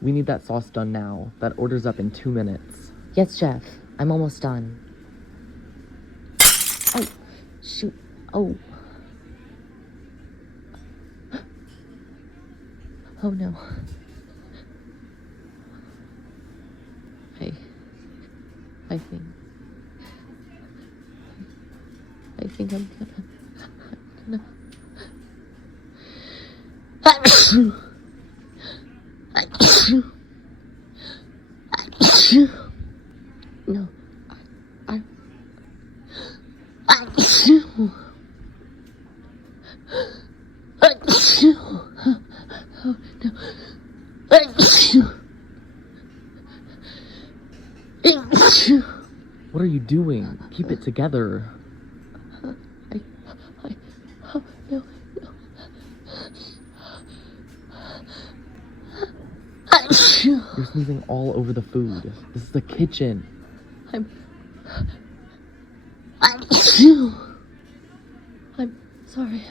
We need that sauce done now. That order's up in 2 minutes. Yes, chef. I'm almost done. Oh, shoot. Oh. Oh, no. I think I'm gonna... No. What are you doing? Keep it together. No. You're sneezing all over the food. This is the kitchen. I'm sorry.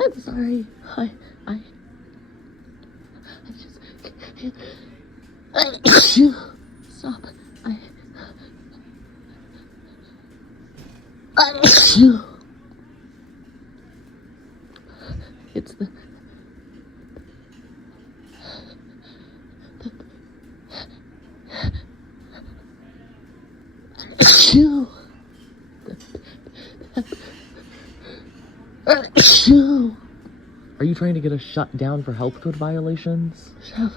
I'm sorry. I just stop. It's the Are you trying to get us shut down for health code violations? Chef,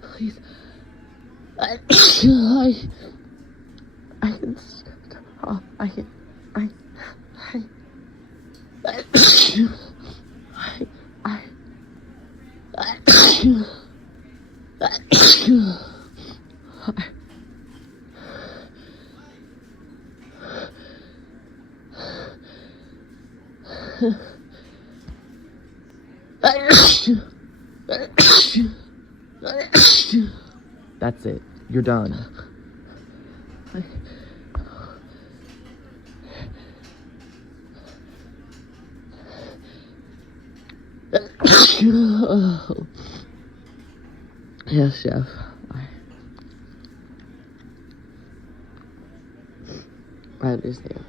please. I can stop. That's it. You're done. Yes, chef. I understand.